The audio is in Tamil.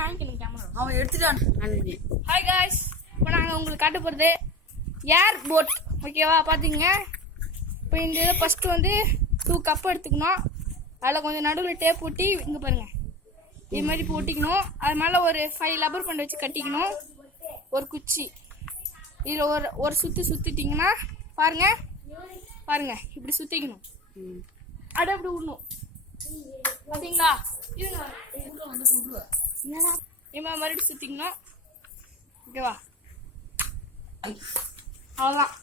வாங்கிக்கணும் கேமரா. அவன் எடுத்துட்டான். ஹாய் காய்ஸ், இப்போ நாங்கள் உங்களுக்கு காட்ட போகிறது ஏர் போட். ஓகேவா, பார்த்துங்க. இப்போ இந்த இதில் ஃபஸ்ட்டு வந்து 2 கப் எடுத்துக்கணும். அதில் கொஞ்சம் நடுவில் டேப் போட்டி இங்கே பாருங்கள், இது மாதிரி போட்டிக்கணும். அது மேலே ஒரு 5 ரப்பர் பேண்ட் வச்சு கட்டிக்கணும். ஒரு குச்சி இதில் ஒரு சுற்றிட்டிங்கன்னா பாருங்க இப்படி சுற்றிக்கணும். அட அப்படி விடணும். பார்த்தீங்களா? இது மறுபடியும் சுற்றிக்கணும். ஓகேவா, அவ்வளோதான்.